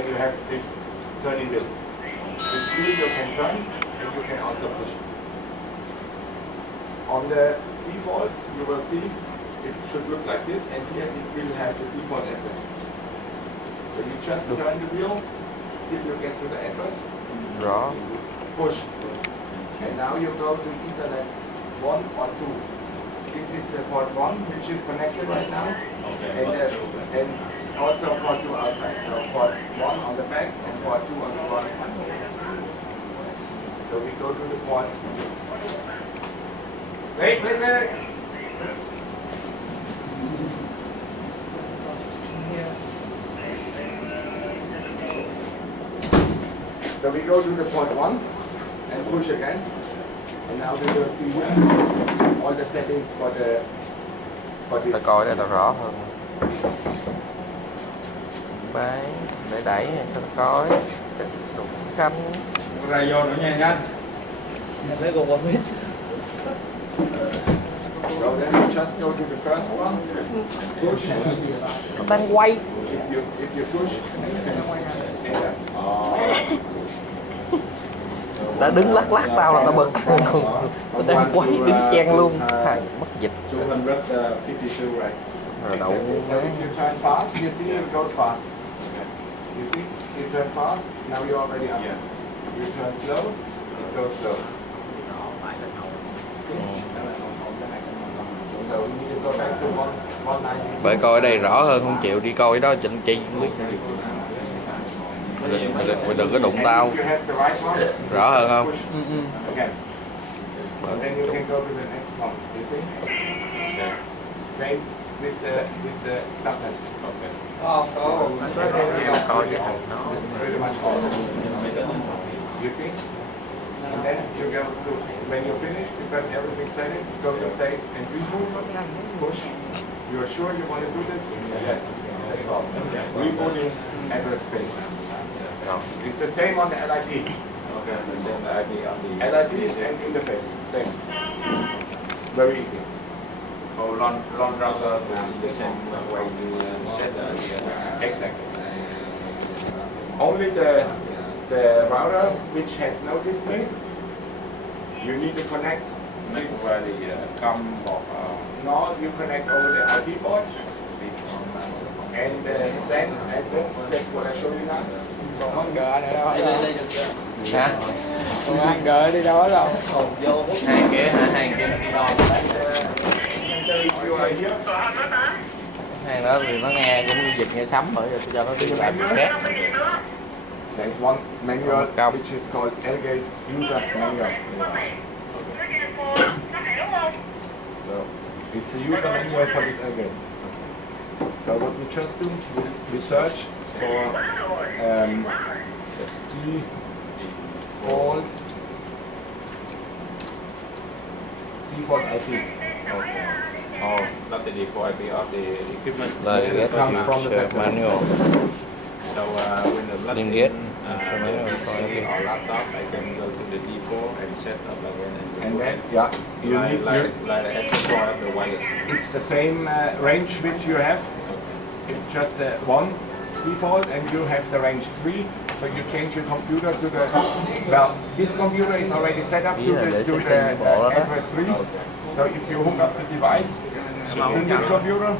then you have this turning wheel. This wheel you can turn and you can also push. On the default, you will see it should look like this, and here it will have the default address. So you just turn the wheel till you get to the address. Rõ. Push. And now you go to Ethernet 1 or 2. This is the port 1, which is connected right now. Okay. And also port 2 outside. So port 1 on the back and port 2 on the front. So we go to the port. Wait. So we go to the port 1 and push again. And now we will see here all the settings for this. Ta coi để nó rõ hơn. Bán để đẩy cho nó coi. Đụng khanh. Ra vô nữa nha anh. Sẽ gồm một mít. So then you just go to the first one, push. Nó đang quay. If you push, enter. Đã đứng lắc tao là tao bực. Nó đang quay đứng chen luôn. Thằng mất dịch. 252, right? Rồi đậu. So if you turn fast, you see it goes fast. You see, you turn fast, now you're already up. Yeah. You turn slow, it goes slow. So we need to go back to 190. Bởi coi ở đây rõ hơn, không chịu đi coi đó chỉnh chi không biết. Mày đừng có đụng tao. You have the right one. Rõ hơn không? Again. And then you can go to the next one. You see? Same with the subnet. Okay. Coi cái thằng nó. Pretty much all. You see? And then you go to, when you finish, you got everything set in, go to save and reboot, push. You're sure you want to do this? Yes, that's all. Rebooting address space. It's the same on the LID. Okay, the same ID on the... LID and interface, same. Very easy. Oh, long router will be the same way to set the ID. Exactly. Only the router which has no display, you need to connect Make where the COM board. No, you connect over the IP board and then that's what I show you now. Còn món gỡ nữa đâu. Hả? Còn ăn gỡ đi đâu đâu. Hàng kia hả? Hàng kia. You are here. Hàng đó thì nó nghe cũng dịch nghe sấm bởi vì cho nó đi lại một khác. There's one manual which is called Elgate User Manual. So it's a user manual for this Elgate. So what we just do, we search for default IP. Okay. Oh, not the default IP of the equipment. It comes from the manual. So when the plug Liên in kết. the PC or laptop, I can go to the default and set up again. And then, yeah, you need like the accessory of the wireless. it's the same range which you have. It's just one default, and you have the range 3. So you change your computer to the, well, this computer is already set up to the address 3. So if you hook up the device to this computer,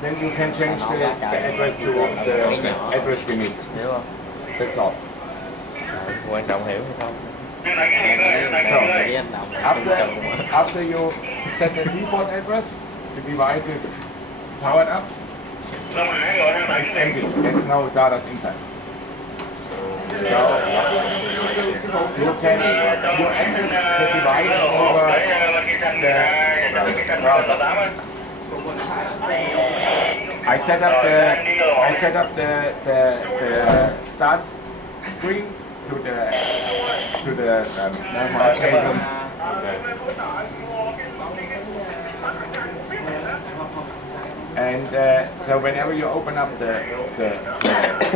then you can change the address to the address we need. Hiểu không? That's all. Quan trọng hiểu hay không? So after you set the default address, the device is powered up. It's empty. There's no data inside. So you access the device over the browser. I set up the start screen to the cable. And so whenever you open up the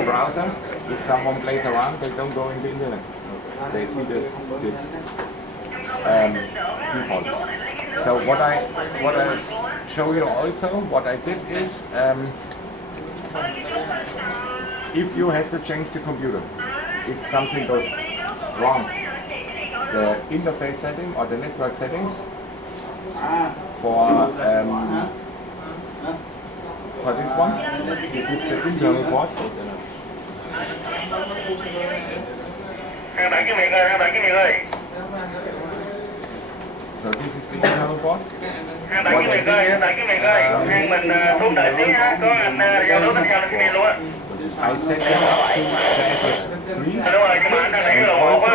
browser, if someone plays around, they don't go into internet. They see this default. So what I show you also, what I did is if you have to change the computer, if something goes wrong, the interface setting or the network settings for this one, this is the internal port. So this is the internal port. What I did is, I set them up to the address 3 and also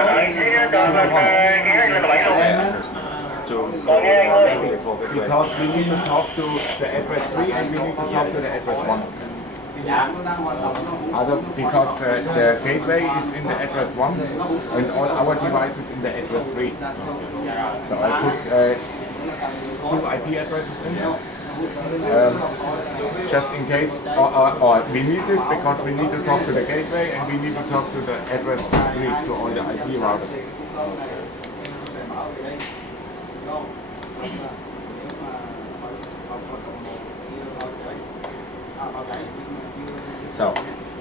because we need to talk to the address 3 and we need to talk to the address 1. Because the gateway is in the address 1 and all our devices in the address 3. So I put 2 IP addresses in there. Just in case, or we need this because we need to talk to the gateway and we need to talk to the address 3 to all the IP routers. So,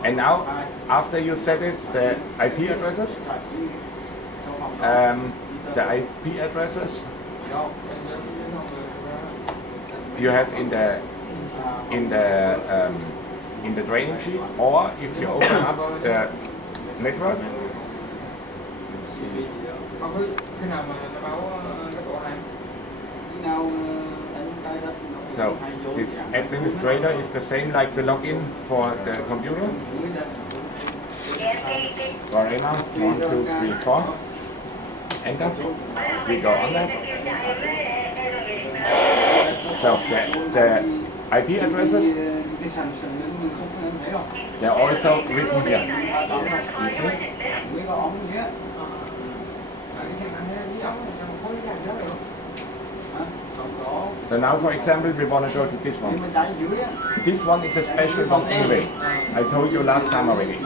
and now, after you set it, the IP addresses, you have in the draining sheet, or if you open up the network, let's see. So this administrator is the same like the login for the computer. Varema 1, 2, 3, 4. Enter. We go on that. So the IP addresses, they're also written here. You see? So now, for example, we want to go to this one. This one is a special one anyway. I told you last time already.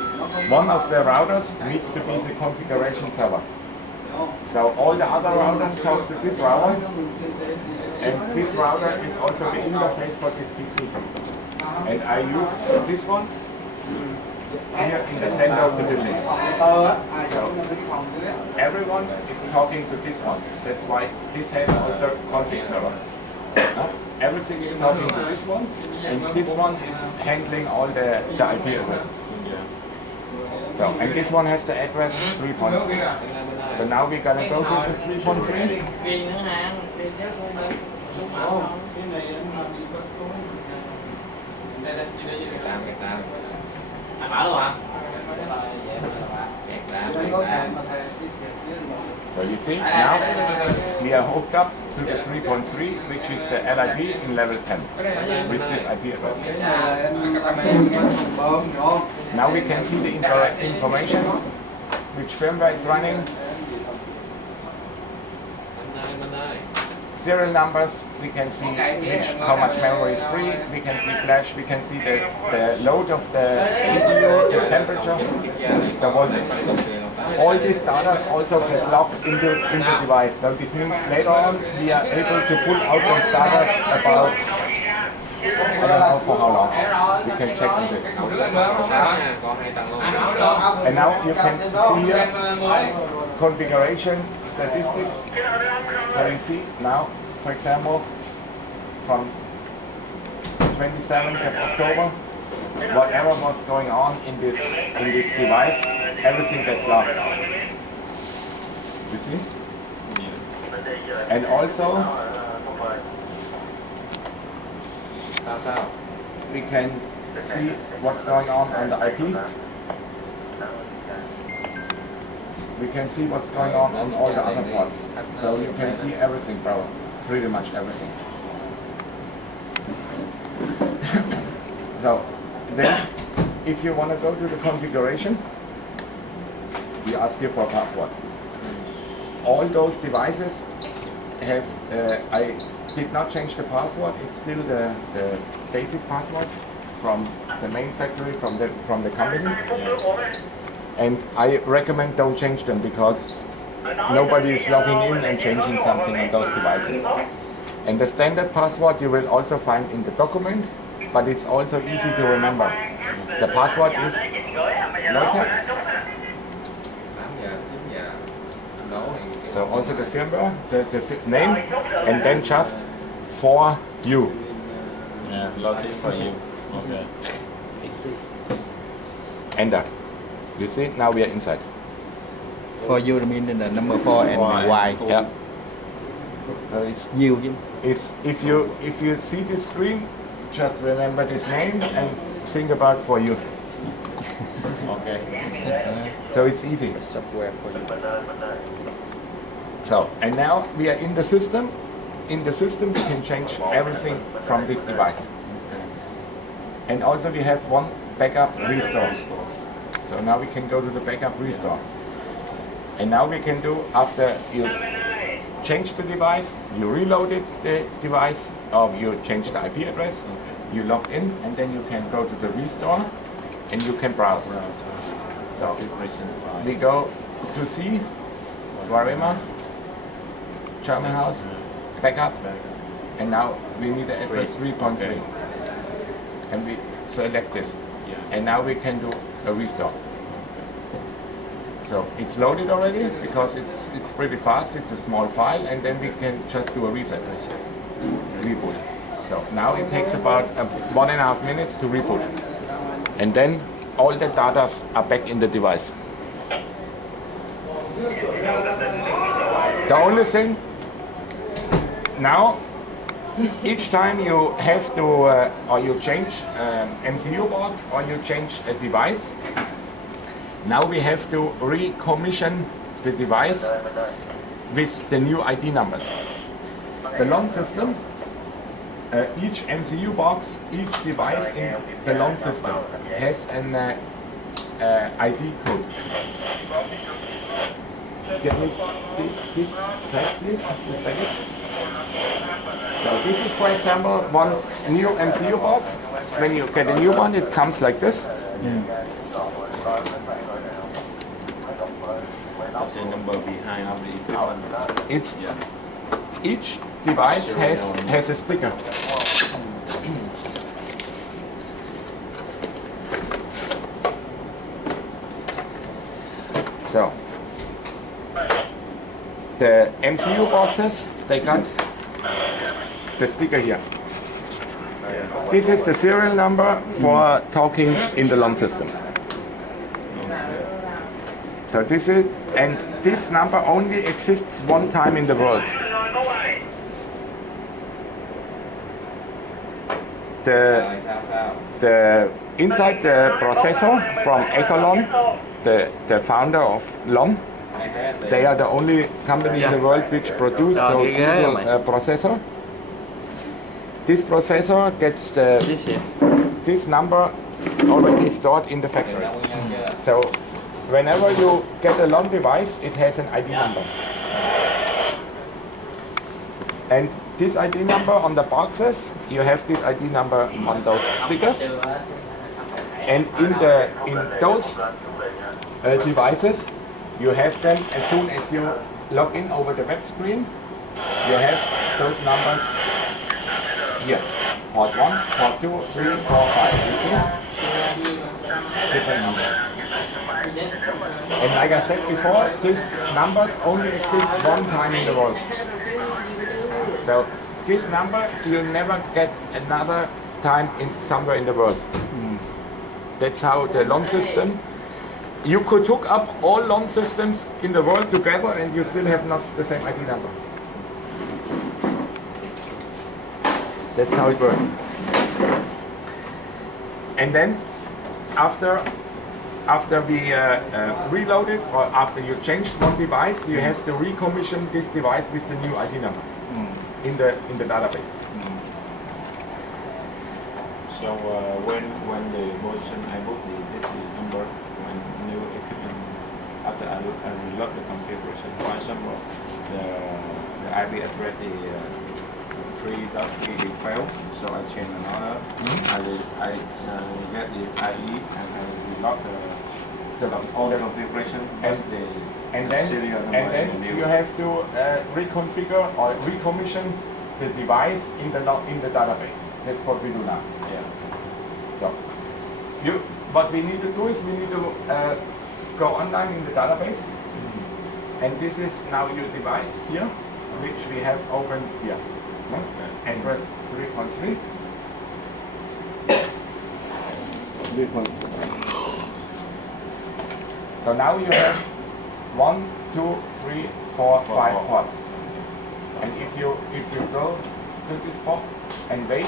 One of the routers needs to be the configuration server. So all the other routers talk to this router, and this router is also the interface for this PC. And I used this one here in the center of the building. So everyone is talking to this one. That's why this has also config server. Everything is talking to this one, and this one is handling all the IP addresses. So, and this one has the address 3.3. So now we're gonna go to the 3.3. So you see, now we are hooked up to the 3.3, which is the LIP in level 10, with this IP address. Now we can see the information, which firmware is running, serial numbers, we can see how much memory is free, we can see flash, we can see the load of the CPU, the temperature, the voltage. All these data also get logged into the device. So this means later on we are able to pull out those data about, I don't know for how long. We can check on this. And now you can see here configuration statistics. So you see now, for example, from 27th of October, whatever was going on in this device, everything gets logged. You see? And also, we can see what's going on the IP. We can see what's going on all the other ports. So you can see everything, bro. Pretty much everything. So then, if you want to go to the configuration, we ask you for a password. All those devices have, I did not change the password, it's still the basic password from the main factory, from the company. And I recommend don't change them because nobody is logging in and changing something on those devices. And the standard password you will also find in the document, but it's also easy to remember. The password is No text. 8 giờ, 9 giờ. Anh Đỗ thì So also the firmware, the name, and then just for you. Yeah, locate for you. Okay. Enter. You see, now we are inside. For you mean the number 4 and Y. Yeah. So it's You chứ. It's, if you see this screen, just remember this name and think about for you. Okay. So it's easy. Software for you. So, and now we are in the system. In the system, we can change everything from this device. And also we have one backup restore. So now we can go to the backup restore. And now we can do, after you change the device, you reloaded the device, or you change the IP address, you logged in, and then you can go to the restore and you can browse. So we go to C, Warima, German house, backup, and now we need the address 3.3. And we select this. And now we can do a restore. So it's loaded already because it's pretty fast, it's a small file, and then we can just do a reset. Reboot. So now it takes about 1.5 minutes to reboot. And then all the data are back in the device. The only thing, now each time you have to, or you change M2U box or you change a device, now we have to recommission the device with the new ID numbers. The LON system, each MCU box, each device in the LON system has an ID code. Can we take this back, please, this package? So this is, for example, one new MCU box. When you get a new one, it comes like this. That's the number behind of the equipment. It's each device has a sticker. So the MCU boxes, they got the sticker here. This is the serial number for talking in the LON system. So this is, and this number only exists one time in the world. The inside the processor from Echolon, the founder of LON, they are the only company in the world which produce those little processor. This processor gets this number already stored in the factory. So whenever you get a LON device, it has an ID number. And this ID number on the boxes, you have this ID number on those stickers. And in those devices, you have them as soon as you log in over the web screen. You have those numbers here. Port 1, port 2, 3, 4, 5. You see? Different numbers. And like I said before, these numbers only exist one time in the world. So this number you'll never get another time in somewhere in the world. That's how the LON system. You could hook up all LON systems in the world together and you still have not the same ID number. That's how it works. And then after we reload it, or after you changed one device, you have to recommission this device with the new ID number in the database. So when the version I book this number when new equipment after I reload the configuration, for example the IP address the 3.3 failed, so I change another. I get the ID and I reload all the configuration and then serial number and then you have to reconfigure or recommission the device in the database. That's what we do now. Yeah. So what we need to do is we need to go online in the database. And this is now your device here, which we have opened here. Address 3.3. 3.3. So now you have 1, 2, 3, 4, 5 ports. And if you go to this port and wait,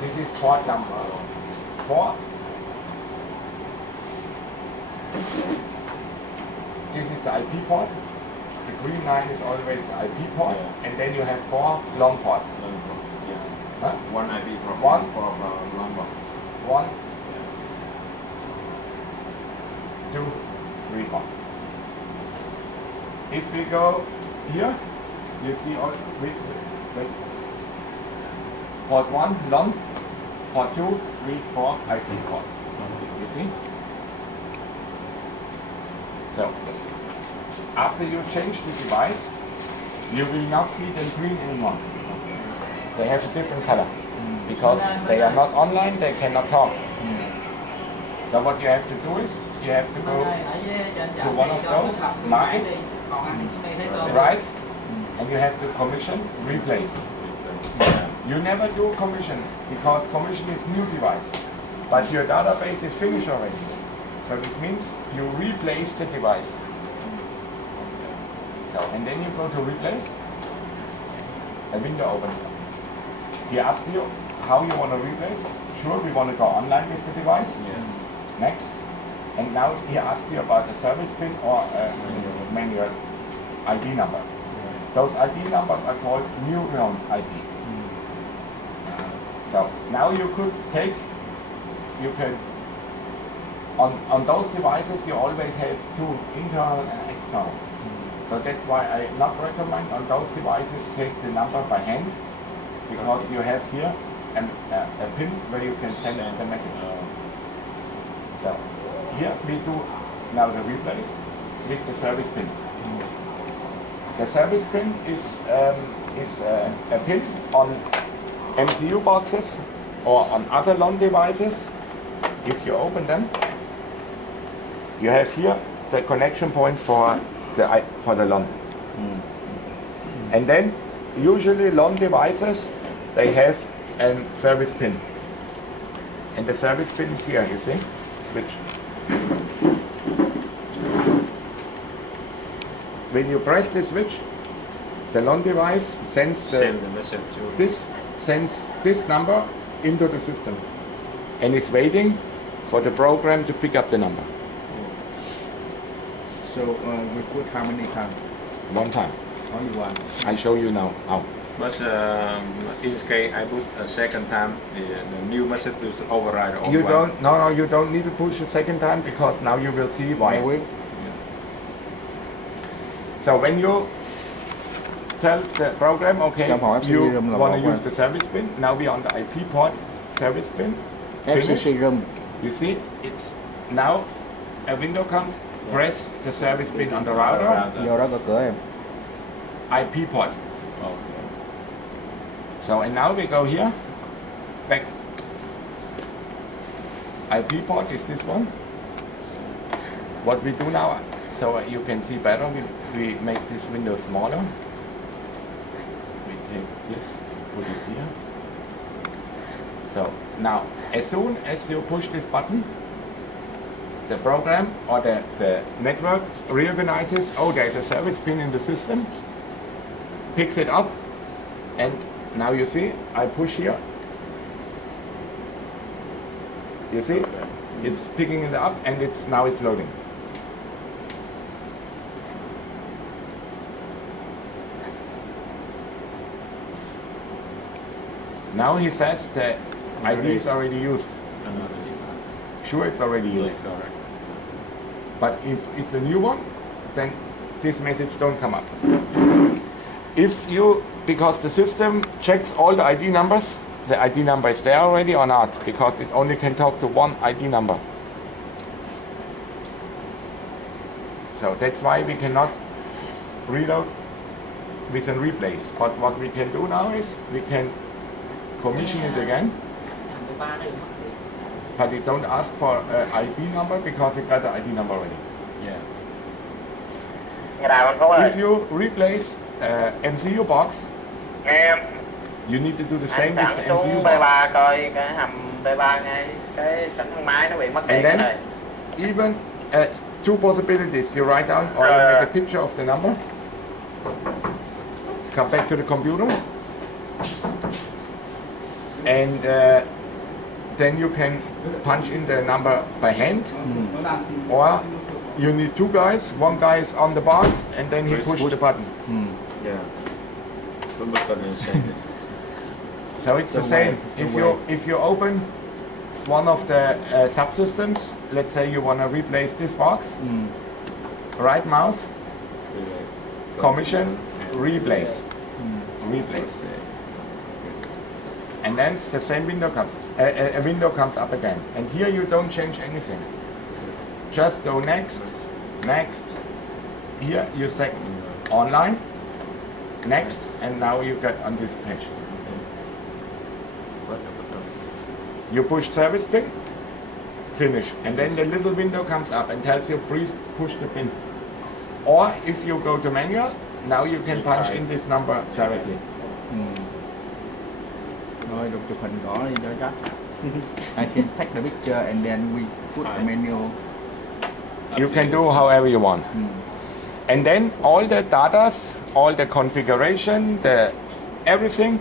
this is port number 4. This is the IP port. The green line is always the IP port, and then you have 4 long ports. Huh? One IP from One. for number. 1, 2, 3, 4. If we go here, you see all wait. Port 1 long, port 2, 3, 4 IP port. You see? So after you change the device, you will not see them green anymore. They have a different color because they are not online, they cannot talk. So what you have to do is you have to go to one of those, mark it, right, and you have to commission, replace. You never do commission because commission is new device, but your database is finished already. So this means you replace the device. So, and then you go to replace, a window opens up. He asks you how you want to replace. Sure, we want to go online with the device. Yes. Next. And now he asks you about a service pin or a manual ID number. Those ID numbers are called new round ID. So now you can on those devices you always have 2, internal and external. So that's why I not recommend on those devices take the number by hand, because you have here a pin where you can send the message. So here we do now the replace with the service pin. The service pin is a pin on M2U boxes or on other LAN devices. If you open them, you have here the connection point for the LAN. And then usually LAN devices, they have a service pin. And the service pin is here, you see, switch. When you press the switch, the LAN device sends Send the message to sends this number into the system and is waiting for the program to pick up the number. So we put how many times? One time. Only one. I show you now how. But in this case, I put a second time, the new message to override on You one. don't. No, you don't need to push a second time because now you will see why. So when you tell the program, okay, you want to use the service pin. Now we are on the IP port service pin. Finish. You see, it's now a window comes. Press the service pin on the router. Vô đó có cửa em. IP port. So and now we go here. Back. IP port is this one. What we do now, so you can see better, we make this window smaller. We take this, put it here. So now, as soon as you push this button, the program or the network reorganizes, oh, there's a service pin in the system, picks it up, and now you see, I push here. You see, it's picking it up and now it's loading. Now he says the ID is already used. Sure, it's already used. But if it's a new one, then this message don't come up. If you, because the system checks all the ID numbers, the ID number is there already or not, because it only can talk to one ID number. So that's why we cannot reload with a replace. But what we can do now is we can commission it again. but it don't ask for ID number because it got the ID number already. Yeah. Nghe đài anh Phúc ơi. If you replace MCU box, Nghe em. you need to do the Anh same with sẵn the MCU xuống box. B3 coi cái hầm B3 ngay cái sẵn thang máy nó bị mất điện And then rồi. even two possibilities. You write down or you make a picture of the number. Come back to the computer. And then you can punch in the number by hand. Or you need two guys. One guy is on the box and then he push the button. Yeah. But So it's the same. If you open one of the subsystems, let's say you want to replace this box, right mouse, commission, replace, replace, and then the same window comes. A window comes up again, and here you don't change anything. Just go next, next. Here you say online, next, and now you get on this page. You push service pin, finish, and then the little window comes up and tells you please push the pin. Or if you go to manual, now you can punch in this number directly. Rồi được chụp hình gõ đi cho chắc. I can take the picture and then we put the menu. You can do however you want. And then all the data, all the configuration, everything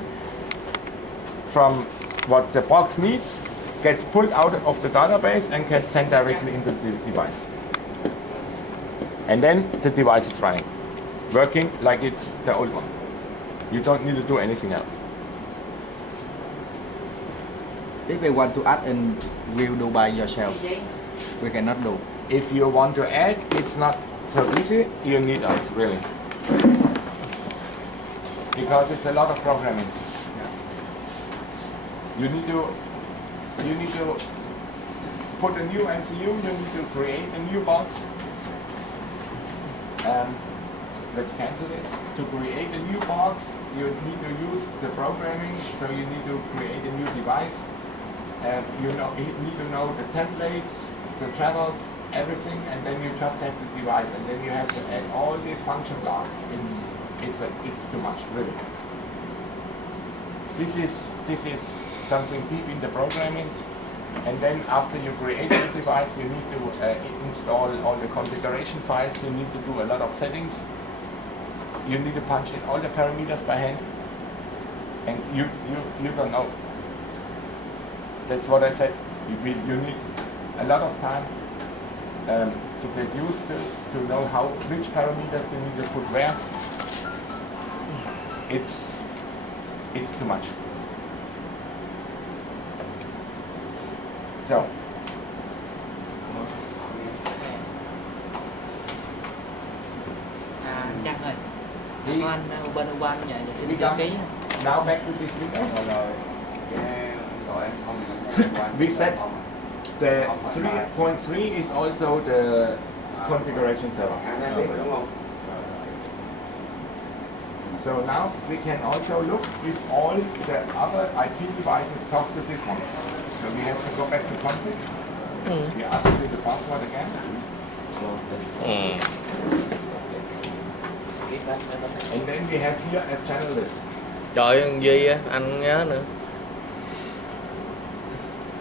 from what the box needs gets pulled out of the database and gets sent directly into the device. And then the device is running, working like it's the old one. You don't need to do anything else. If we want to add and will do by yourself, we cannot do. If you want to add, it's not so easy. You need us, really. Because it's a lot of programming. You need to put a new MCU, you need to create a new box. Let's cancel it. To create a new box, you need to use the programming, so you need to create a new device. You need to know the templates, the channels, everything, and then you just have the device, and then you have to add all these function blocks. It's too much, really. This is something deep in the programming, and then after you create the device, you need to install all the configuration files. You need to do a lot of settings. You need to punch in all the parameters by hand, and you don't know. That's what I said. You need a lot of time to get used to know which parameters you need to put where. It's too much. So. Chắc rồi. Anh bên U1 vậy xin đăng ký. Now back to this video. We said the 3.3 is also the configuration server. So now we can also look if all the other IP devices talk to this one. So we have to go back to config. We ask for the password again. And then we have here a channel list. Trời ơi, Duy á, anh nhớ nữa.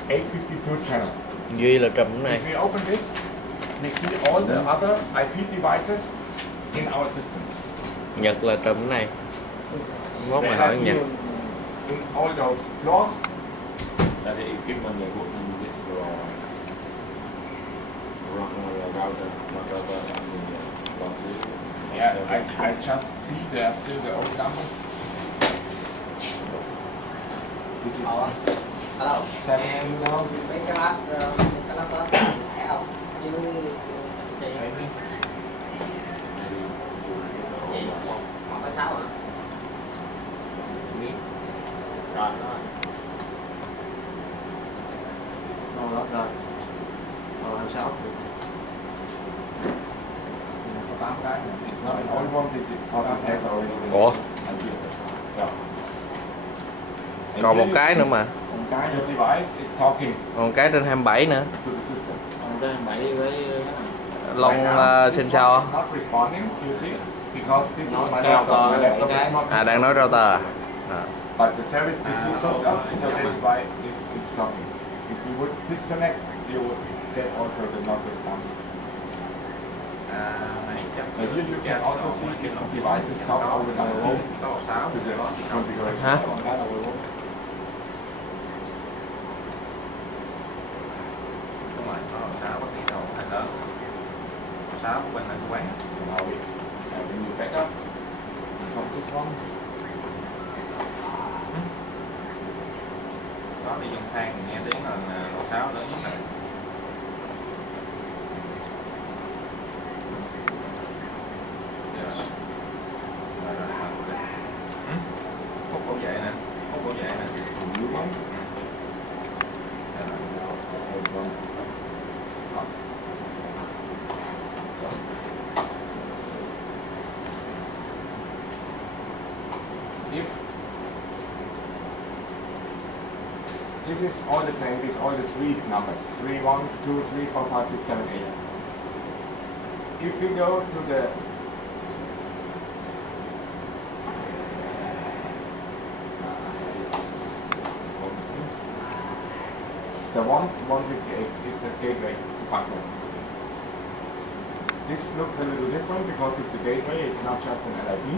852 channel. Duy là trùm này. If we open this, we see all the other IP devices in our system. Nhật là trùm này. Mốt They mày have hỏi Nhật. in all those floors. That the equipment they put in this router, Yeah, I just see there are still the old numbers. This is Hello. 17 now. Mấy cái lát đó thẻ không? Như gì? Một cái 6 hả? Rồi đó. Rồi. Rồi làm sao? Có 8 cái. It's not an old one because it has already been Ủa? So. Còn một cái nữa mà. Một cái Your device is talking Còn cái trên 27 nữa. to the system. Còn trên 7 với cái này. Long Right now, sinh this sao? one is not responding, you see, because this is Nói my cao laptop. to My vậy laptop cái. is not. À đang nói router à? À. But the service PC is hooked up, so that's why it's talking. If you would disconnect, you would get also the not responding. So here you can also see if the devices talk over the phone to the configuration. Hả? Còn cái là 14. Đúng rồi, có 6 bác sĩ đầu thành lớn. 6 của mình là số quán. So now when you back up from this one, Có đi dùng thang thì nghe tiếng là lỗ 6 lớn nhất này. Phút bảo vệ nè, phút bảo vệ nè. the new one, old one, off. So, if this is all the same, these all the three numbers, 3, 1, 2, 3, 4, 5, 6, 7, 8. If we go to the the 158 is the gateway to Baghdad. This looks a little different because it's a gateway, it's not just an LID.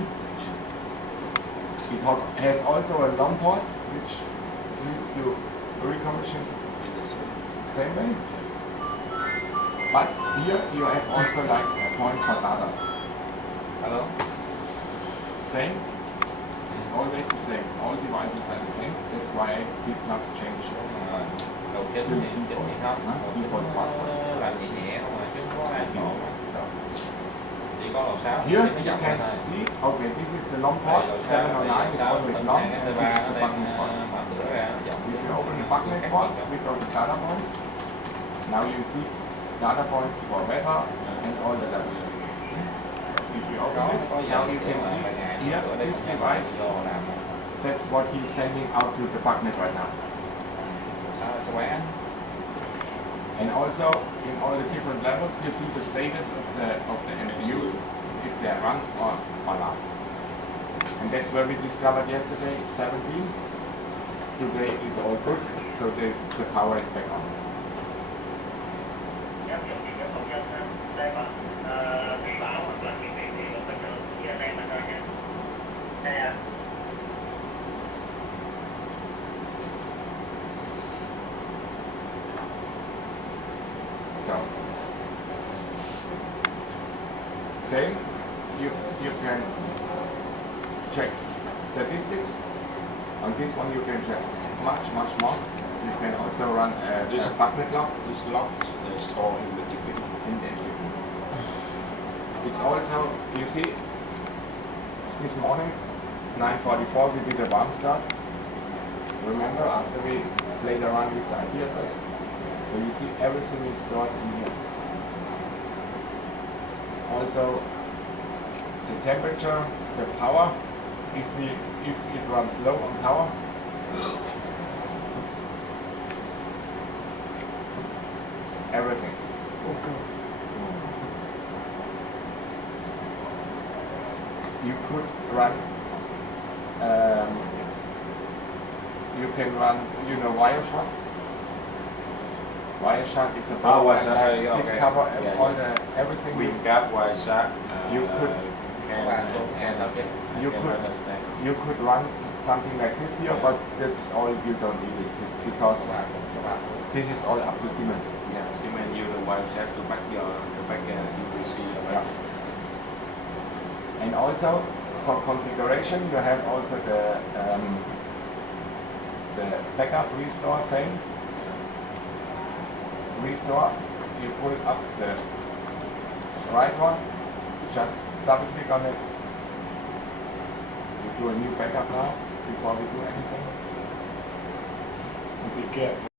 It has also a LOM port which needs to recommission same way. But here you have also like a point for data. Hello. Same, always the same. All devices are the same. That's why I did not change. Đầu chân thì không. Default password. Là nhẹ nhẹ không mà chứ không có ai nổ mà. Chỉ có lỗ 6 Here cái you dòng can thôi. see, okay, this is the long port, 709 is always long, and Thứ this ba is nó the đem button port. mở cửa ra dòng. If you open the button port, we go to data points. Now you see data points for weather and all the levels. If you open this, now you can see here, this device, that's what he's sending out to the button right now. Số quán. And also, in all the different levels, you see the status of the MCUs, if they are run or not. And that's where we discovered yesterday, 17. Today is all good, so the power is back on. So, same, you can check statistics. On this one you can check much more. You can also run a button clock. This locked store in the equipment. In the equipment. It's also, you see, this morning, 9:44, we did a warm start. Remember, after we played around with the IP address? So you see everything is stored in here. Also, the temperature, the power, if it runs low on power, everything. You could run, you can run, you know, Wireshark. Wireshark is a Wireshark, like yeah, this okay. cover Yeah, all yeah. everything. We got Wireshark. You could can you can could understand. you could run something like this here, but that's all you don't need is this because this is all up to Siemens. Yeah, Siemens use the Wireshark to back UPC. Yeah. And also for configuration, you have also the backup restore thing. Restore, you pull up the right one, just double click on it. We do a new backup now before we do anything. Be careful.